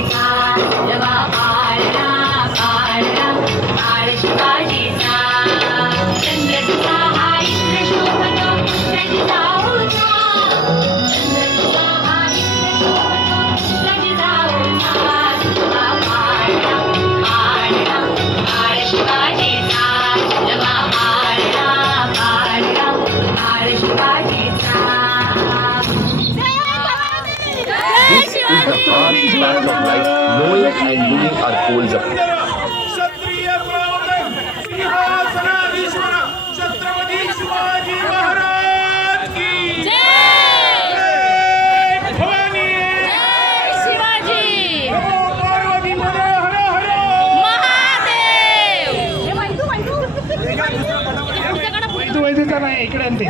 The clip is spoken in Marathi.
शिवाजीचा जवा पाळणा पाळणा काळ शिवाजीचा चंद्रदुता हा इंद्र शोभतो रज जाऊचा चंद्रदुता हा इंद्र शोभतो रज जाऊचा जवा पाळणा पाळणा काळ शिवाजीचा जवा पाळणा पाळणा काळ शिवाजीचा This is the hard battles of life, knowing and doing are poles of it. क्षत्रिय प्रवर्तक सिंहासनाधीश्वर छत्रपती शिवाजी महाराज की जय भवानी शिवाजी पार्वती मध्ये हर हर महादेव वैद्यचा नाही इकडे आणते